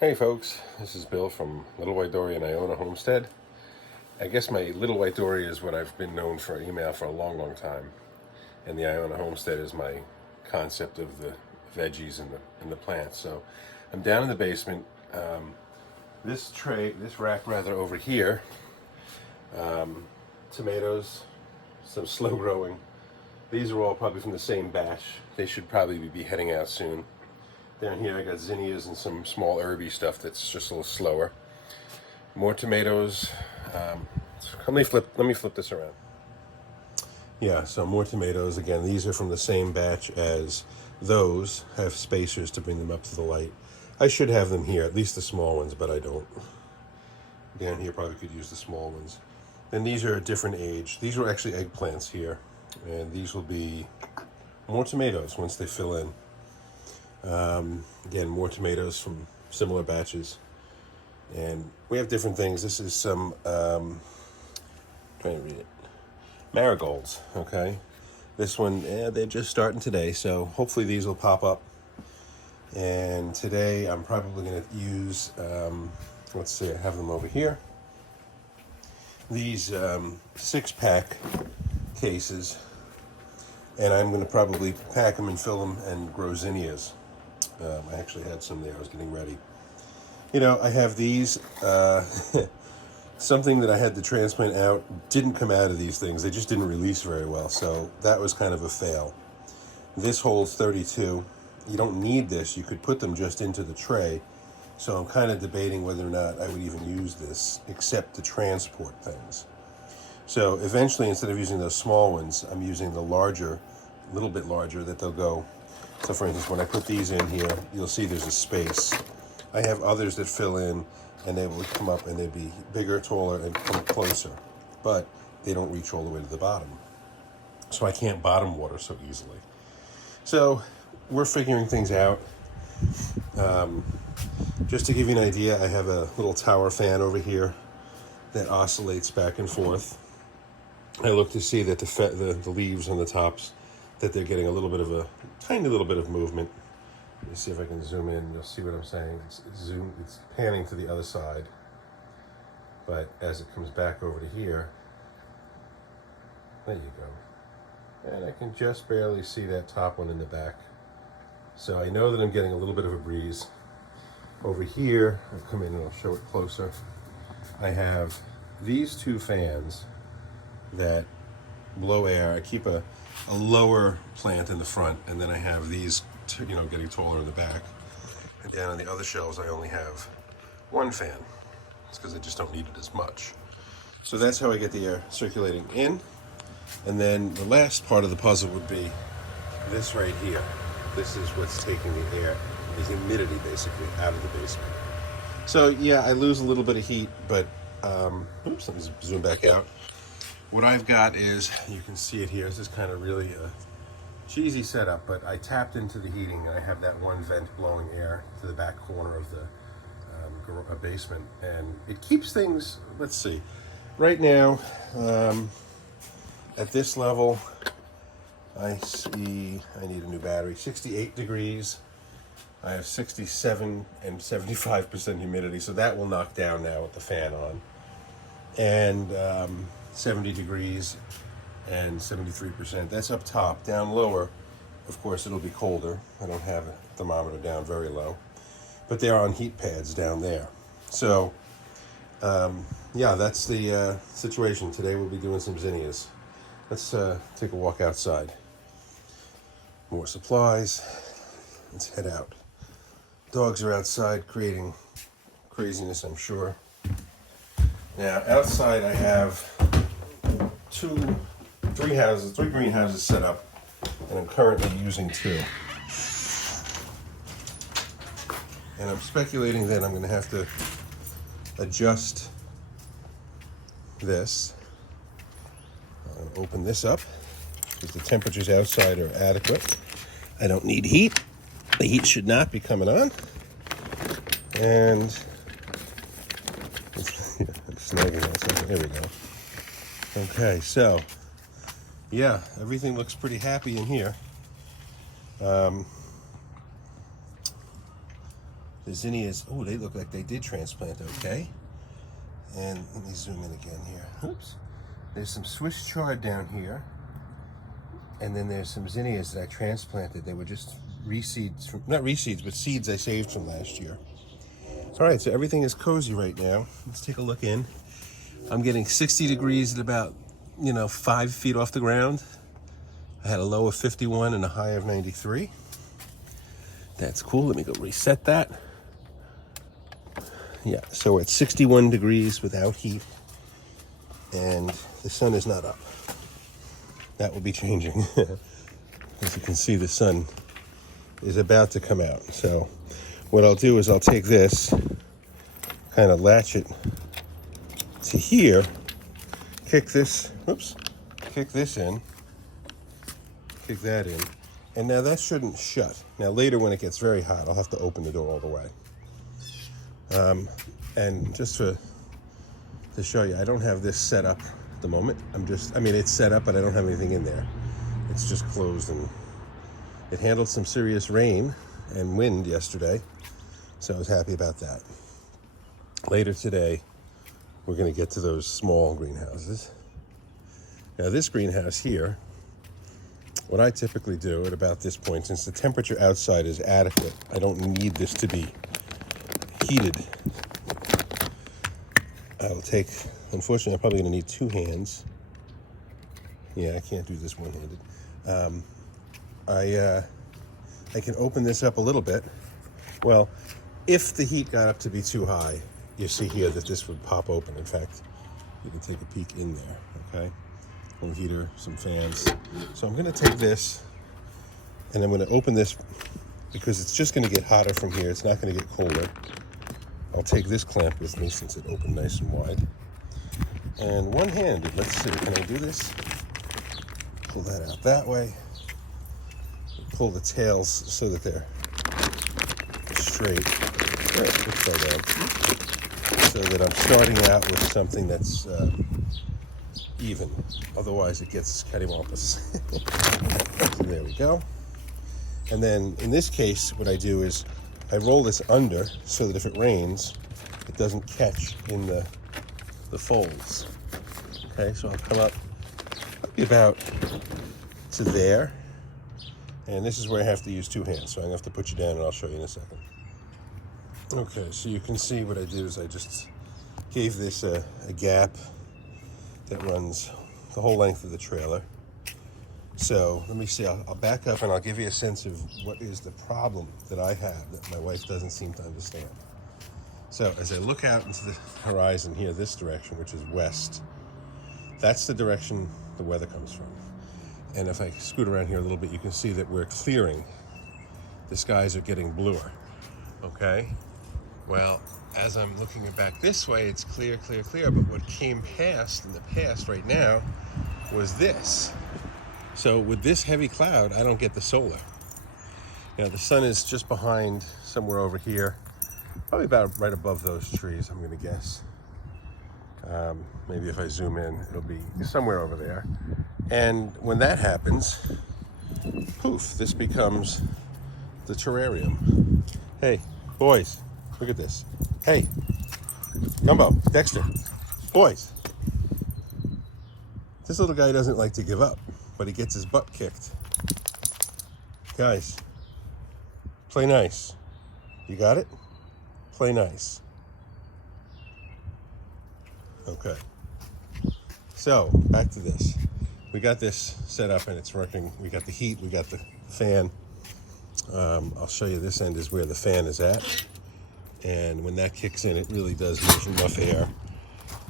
Hey folks, this is Bill from Little White Dory and Iona Homestead. I guess my Little White Dory is what I've been known for email for a long time. And the Iona Homestead is my concept of the veggies and the plants. So I'm down in the basement. This rack over here, tomatoes, some slow growing. These are all probably from the same batch. They should probably be heading out soon. Down here I got zinnias and some small herby stuff that's just a little slower. More tomatoes. Let me flip this around. Yeah, so more tomatoes. Again, these are from the same batch as those. Have spacers to bring them up to the light. I should have them here, at least the small ones, but I don't. Down here probably could use the small ones. And these are a different age. These were actually eggplants here. And these will be more tomatoes once they fill in. Again, more tomatoes from similar batches. And we have different things. This is some, trying to read it, marigolds, okay? This one, they're just starting today, so hopefully these will pop up. And today I'm probably going to use, let's see, I have them over here. These 6-pack cases. And I'm going to probably pack them and fill them and grow zinnias. I actually had some there. I was getting ready. You know, I have these. Something that I had to transplant out didn't come out of these things. They just didn't release very well. So that was kind of a fail. This holds 32. You don't need this. You could put them just into the tray. So I'm kind of debating whether or not I would even use this, except to transport things. So eventually, instead of using those small ones, I'm using the larger, a little bit larger, that they'll go. So for instance, when I put these in here, you'll see there's a space. I have others that fill in and they will come up and they'd be bigger, taller, and come closer. But they don't reach all the way to the bottom. So I can't bottom water so easily. So we're figuring things out. Just to give you an idea, I have a little tower fan over here that oscillates back and forth. I look to see that the leaves on the tops, that they're getting a little bit of a tiny little bit of movement. Let me see if I can zoom in. You'll see what I'm saying. It's panning to the other side, but as it comes back over to here, there you go. And I can just barely see that top one in the back. So I know that I'm getting a little bit of a breeze. Over here, I'll come in and I'll show it closer. I have these two fans that blow air. I keep a lower plant in the front, and then I have these, getting taller in the back. And down on the other shelves, I only have one fan. It's because I just don't need it as much. So that's how I get the air circulating in. And then the last part of the puzzle would be this right here. This is what's taking the air, the humidity basically, out of the basement. So yeah, I lose a little bit of heat, but oops, let me zoom back out. What I've got is, you can see it here, this is kind of really a cheesy setup, but I tapped into the heating. I have that one vent blowing air to the back corner of the basement, and it keeps things, let's see, right now, at this level, I see I need a new battery. 68 degrees. I have 67 and 75% humidity, so that will knock down now with the fan on. And 70 degrees and 73%. That's up top. Down lower, of course, it'll be colder. I don't have a thermometer down very low, but they're on heat pads down there. So, yeah, that's the situation. Today we'll be doing some zinnias. Let's take a walk outside. More supplies. Let's head out. Dogs are outside creating craziness, I'm sure. Now, outside I have three greenhouses set up, and I'm currently using 2. And I'm speculating that I'm going to have to adjust this. I'll open this up because the temperatures outside are adequate. I don't need heat. The heat should not be coming on. And I'm snagging myself. There we go. Okay, so yeah, everything looks pretty happy in here. The The zinnias, oh, they look like they did transplant okay. And let me zoom in again here. Oops. There's some Swiss chard down here. And then there's some zinnias that I transplanted. They were just reseeds, not reseeds, but seeds I saved from last year. All right, so everything is cozy right now. Let's take a look in. I'm getting 60 degrees at about, 5 feet off the ground. I had a low of 51 and a high of 93. That's cool. Let me go reset that. Yeah, so we're at 61 degrees without heat, and the sun is not up. That will be changing. As you can see, the sun is about to come out. So what I'll do is I'll take this, kind of latch it to here, kick this in, kick that in, and now that shouldn't shut. Now later when it gets very hot, I'll have to open the door all the way. And just to show you, I don't have this set up at the moment. It's set up, but I don't have anything in there. It's just closed, and it handled some serious rain and wind yesterday, so I was happy about that. Later today, we're going to get to those small greenhouses. Now this greenhouse here, what I typically do at about this point, since the temperature outside is adequate, I don't need this to be heated. I'll take, unfortunately, I'm probably going to need 2 hands. Yeah, I can't do this one-handed. I can open this up a little bit. Well, if the heat got up to be too high, you see here that this would pop open. In fact, you can take a peek in there, okay? A little heater, some fans. So I'm going to take this, and I'm going to open this because it's just going to get hotter from here. It's not going to get colder. I'll take this clamp with me since it opened nice and wide. And one-handed, let's see, can I do this? Pull that out that way. Pull the tails so that they're straight. So that I'm starting out with something that's even. Otherwise it gets cattywampus. So there we go. And then in this case, what I do is I roll this under so that if it rains, it doesn't catch in the folds. Okay, so I'll come up maybe about to there. And this is where I have to use 2 hands. So I'm going to have to put you down and I'll show you in a second. Okay, so you can see what I did is I just gave this a gap that runs the whole length of the trailer. So let me see, I'll back up and I'll give you a sense of what is the problem that I have that my wife doesn't seem to understand. So as I look out into the horizon here, this direction, which is west, that's the direction the weather comes from. And if I scoot around here a little bit, you can see that we're clearing. The skies are getting bluer, okay? Well, as I'm looking back this way, it's clear, clear, clear, but what came past in the past right now was this. So with this heavy cloud, I don't get the solar. Now the sun is just behind, somewhere over here, probably about right above those trees, I'm gonna guess. Maybe if I zoom in, it'll be somewhere over there. And when that happens, poof, this becomes the terrarium. Hey, boys, look at this. Hey, Gumbo, Dexter, boys. This little guy doesn't like to give up, but he gets his butt kicked. Guys, play nice. You got it? Play nice. Okay. So, back to this. We got this set up and it's working. We got the heat, we got the fan. I'll show you this end is where the fan is at. And when that kicks in, it really does use enough air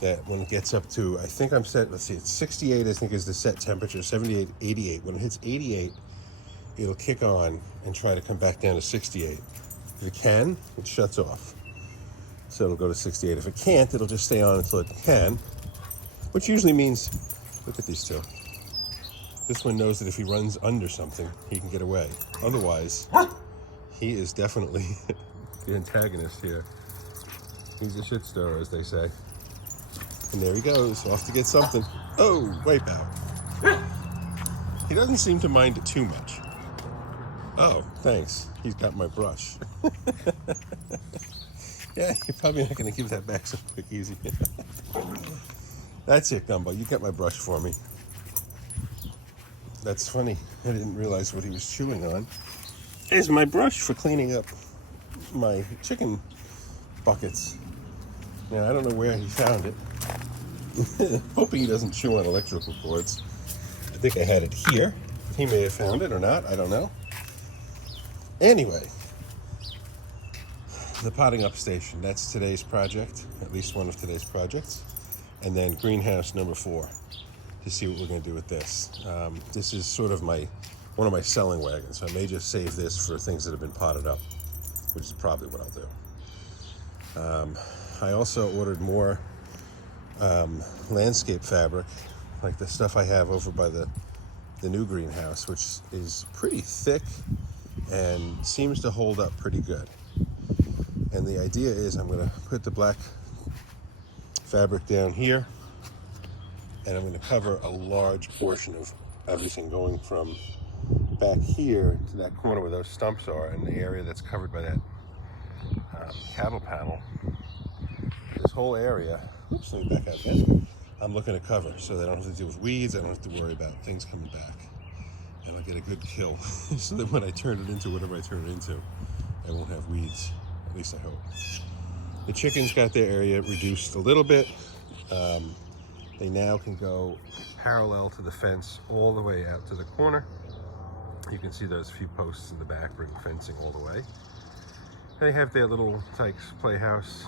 that when it gets up to, I think I'm set, let's see, it's 68, I think is the set temperature, 78, 88. When it hits 88, it'll kick on and try to come back down to 68. If it can, it shuts off. So it'll go to 68. If it can't, it'll just stay on until it can, which usually means, look at these two. This one knows that if he runs under something, he can get away. Otherwise, he is definitely the antagonist here. He's a shit stirrer, as they say. And there he goes, off to get something. Oh, wipe out. He doesn't seem to mind it too much. Oh, thanks. He's got my brush. Yeah, you're probably not going to give that back so quick, easy. That's it, Gumbo. You got my brush for me. That's funny. I didn't realize what he was chewing on. Is my brush for cleaning up my chicken buckets. Now, I don't know where he found it. Hoping he doesn't chew on electrical cords. I think I had it here. He may have found it or not. I don't know. Anyway, the potting up station. That's today's project, at least one of today's projects. And then greenhouse number 4 to see what we're going to do with this. This is sort of one of my selling wagons. So I may just save this for things that have been potted up, which is probably what I'll do. I also ordered more landscape fabric, like the stuff I have over by the new greenhouse, which is pretty thick and seems to hold up pretty good. And the idea is I'm going to put the black fabric down here, and I'm going to cover a large portion of everything going from back here to that corner where those stumps are, and the area that's covered by that cattle panel. This whole area, oops, let me back out again. I'm looking to cover so that I don't have to deal with weeds. I don't have to worry about things coming back, and I'll get a good kill so that when I turn it into whatever I turn it into, I won't have weeds. At least I hope. The chickens got their area reduced a little bit. They now can go parallel to the fence all the way out to the corner. You can see those few posts in the back bring fencing all the way. They have their little Tykes playhouse.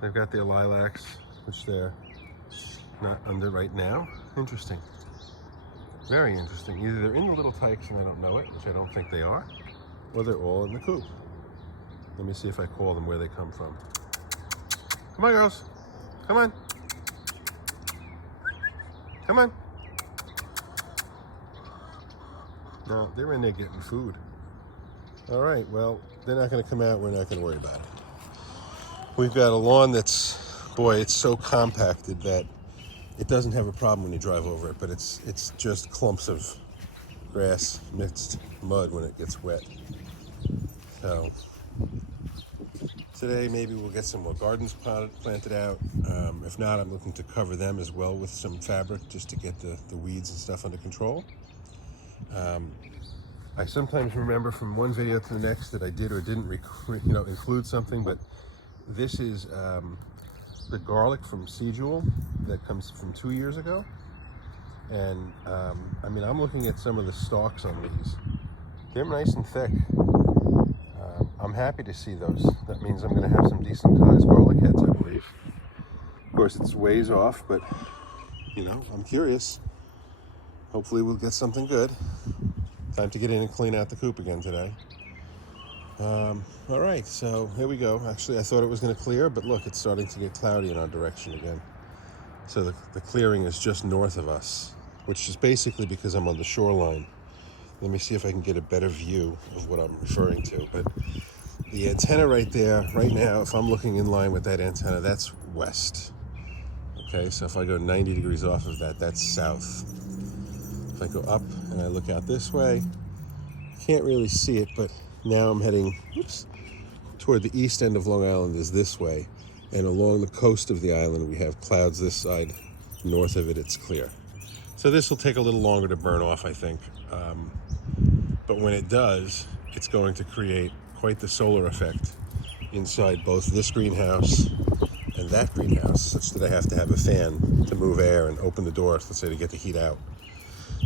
They've got their lilacs, which they're not under right now. Interesting. Very interesting. Either they're in the little Tykes and I don't know it, which I don't think they are, or they're all in the coop. Let me see if I call them where they come from. Come on, girls. Come on. Come on. No, they're in there getting food. All right, well, they're not going to come out. We're not going to worry about it. We've got a lawn that's, boy, it's so compacted that it doesn't have a problem when you drive over it, but it's just clumps of grass mixed mud when it gets wet. So today maybe we'll get some more gardens planted out. If not, I'm looking to cover them as well with some fabric just to get the weeds and stuff under control. I sometimes remember from one video to the next that I did or didn't include something, but this is the garlic from Seedlings that comes from 2 years ago. And I mean, I'm looking at some of the stalks on these. They're nice and thick. I'm happy to see those. That means I'm going to have some decent sized garlic heads, I believe. Of course, it's ways off, but I'm curious. Hopefully we'll get something good. Time to get in and clean out the coop again today. All right, so here we go. Actually, I thought it was going to clear, but look, it's starting to get cloudy in our direction again. So the clearing is just north of us, which is basically because I'm on the shoreline. Let me see if I can get a better view of what I'm referring to. But the antenna right there, right now, if I'm looking in line with that antenna, that's west. Okay, so if I go 90 degrees off of that, that's south. If I go up and I look out this way, I can't really see it, but now I'm heading toward the east end of Long Island is this way. And along the coast of the island, we have clouds this side. North of it, it's clear. So this will take a little longer to burn off, I think. But when it does, it's going to create quite the solar effect inside both this greenhouse and that greenhouse, such that I have to have a fan to move air and open the door, let's say, to get the heat out.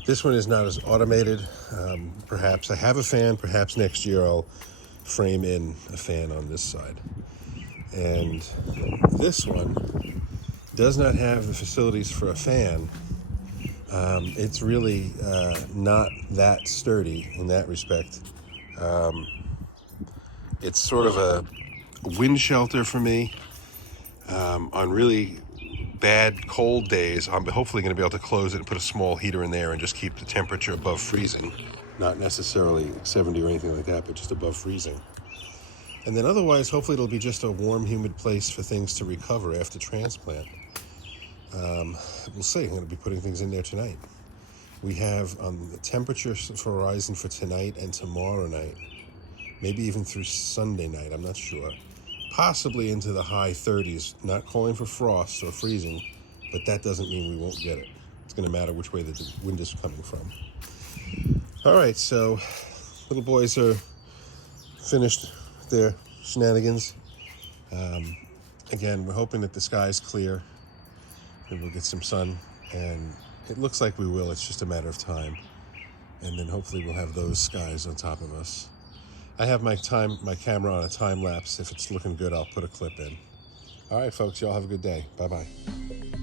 This one is not as automated. Perhaps I have a fan. Perhaps next year I'll frame in a fan on this side. And this one does not have the facilities for a fan. It's really not that sturdy in that respect. It's sort of a wind shelter for me. On really bad cold days, I'm hopefully going to be able to close it and put a small heater in there and just keep the temperature above freezing. Not necessarily 70 or anything like that, but just above freezing. And then otherwise, hopefully it'll be just a warm, humid place for things to recover after transplant. We'll see. I'm going to be putting things in there tonight. We have the temperature horizon for tonight and tomorrow night, maybe even through Sunday night, I'm not sure. Possibly into the high 30s, not calling for frost or freezing, but that doesn't mean we won't get it. It's going to matter which way the wind is coming from. All right, so little boys are finished their shenanigans. Again, we're hoping that the sky's clear and we'll get some sun, and it looks like we will. It's just a matter of time, and then hopefully we'll have those skies on top of us. I have my camera on a time lapse. If it's looking good, I'll put a clip in. All right, folks, y'all have a good day. Bye-bye.